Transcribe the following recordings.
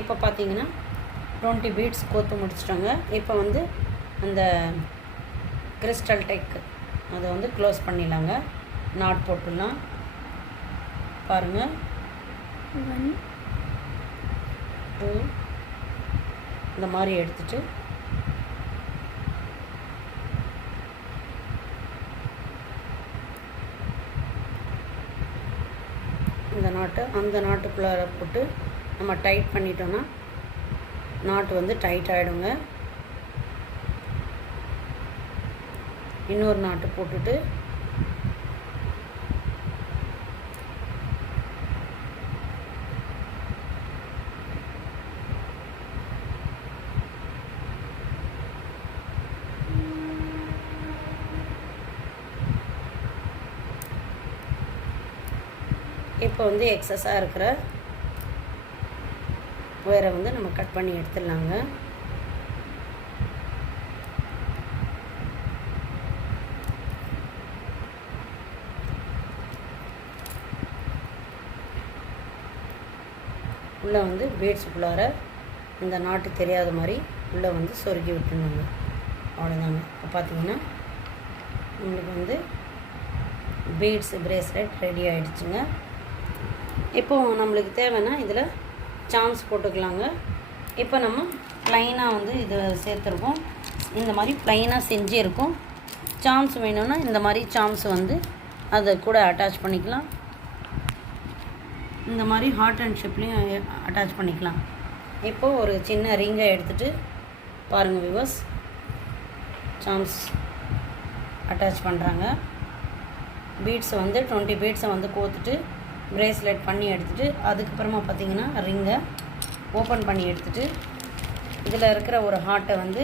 இப்போ பார்த்தீங்கன்னா 20 பீட்ஸ் கோத்து முடிச்சிட்டோங்க. இப்போ வந்து அந்த கிறிஸ்டல் டெக் அதை வந்து க்ளோஸ் பண்ணிடலாங்க. நாட் போட்டுடலாம். பாருங்கள், 1 2 இந்த மாதிரி எடுத்துட்டு இந்த நாட்டு அந்த நாட்டுக்குள்ளார போட்டு நம்ம டைட் பண்ணிட்டோன்னா நாட்டு வந்து டைட் ஆகிடுங்க. இன்னொரு நாட்டு போட்டுட்டு இப்போ வந்து எக்ஸஸாக இருக்கிற ஒயரை வந்து நம்ம கட் பண்ணி எடுத்துடலாங்க. உள்ளே வந்து பீட்ஸுக்குள்ளார இந்த நாட்டு தெரியாத மாதிரி உள்ளே வந்து சொருகி விட்டுருந்தாங்க. அவ்வளோதாங்க. இப்போ பார்த்தீங்கன்னா நம்மளுக்கு வந்து பீட்ஸ் பிரேஸ்லெட் ரெடி ஆகிடுச்சுங்க. இப்போது நம்மளுக்கு தேவைன்னா இதில் சாம்ஸ் போட்டுக்கலாங்க. இப்போ நம்ம ப்ளைனாக வந்து இதை சேர்த்துருக்கோம். இந்த மாதிரி ப்ளைனாக செஞ்சுருக்கோம். சாம்ஸ் வேணும்னா இந்த மாதிரி சாம்ஸ் வந்து அதை கூட அட்டாச் பண்ணிக்கலாம். இந்த மாதிரி ஹார்ட் அண்ட் ஷேப்லேயும் அட்டாச் பண்ணிக்கலாம். இப்போது ஒரு சின்ன ரிங்கை எடுத்துகிட்டு பாருங்கள் வியூவர்ஸ், சாம்ஸ் அட்டாச் பண்ணுறாங்க. பீட்ஸை வந்து 20 பீட்ஸை வந்து கோத்துட்டு பிரேஸ்லெட் பண்ணி எடுத்துகிட்டு அதுக்கப்புறமா பார்த்திங்கன்னா ரிங்கை ஓப்பன் பண்ணி எடுத்துகிட்டு இதில் இருக்கிற ஒரு ஹார்ட்டை வந்து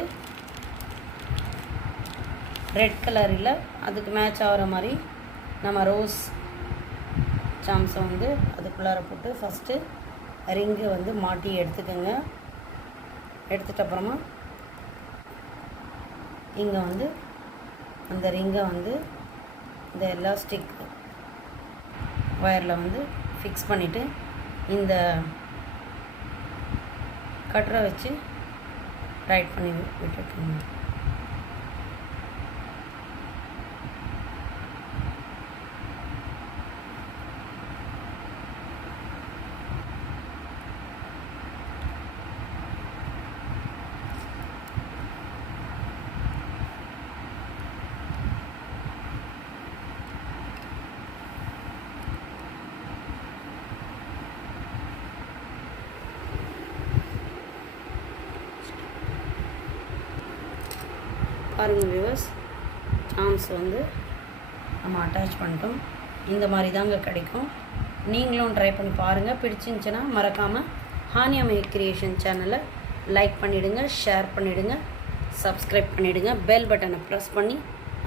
ரெட் கலரில் அதுக்கு மேட்ச் ஆகிற மாதிரி நம்ம ரோஸ் சாம்ஸை வந்து அதுக்குள்ளார போட்டு ஃபஸ்ட்டு ரிங்கு வந்து மாட்டி எடுத்துக்கோங்க. எடுத்துகிட்ட அப்புறமா இங்கே வந்து அந்த ரிங்கை வந்து இந்த எலாஸ்டிக் ஒயரில் வந்து ஃபிக்ஸ் பண்ணிவிட்டு இந்த கட்டரை வச்சு டைட் பண்ணி விட்டுருக்கோங்க. பாருங்கள் வியூவர்ஸ், சாம்ஸ் வந்து நம்ம அட்டாச் பண்ணிட்டோம். இந்த மாதிரி தாங்க கிடைக்கும். நீங்களும் ட்ரை பண்ணி பாருங்கள். பிடிச்சிருந்துச்சுன்னா மறக்காமல் ஹானியா மேக் கிரியேஷன் சேனலை லைக் பண்ணிவிடுங்க, ஷேர் பண்ணிவிடுங்க, சப்ஸ்கிரைப் பண்ணிவிடுங்க. பெல் பட்டனை ப்ரெஸ் பண்ணி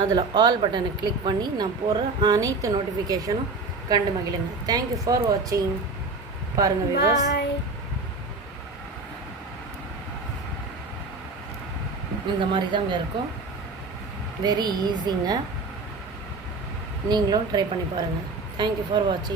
அதில் ஆல் பட்டனை கிளிக் பண்ணி நான் போடுற அனைத்து நோட்டிஃபிகேஷனும் கண்டு மகிழுங்க. தேங்க்யூ ஃபார் வாட்சிங். பாருங்கள் வியூவர்ஸ், இந்த மாதிரி தாங்க இருக்கும். வெரி ஈஸிங்க. நீங்களும் ட்ரை பண்ணி பாருங்கள். தேங்க்யூ ஃபார் வாட்சிங்.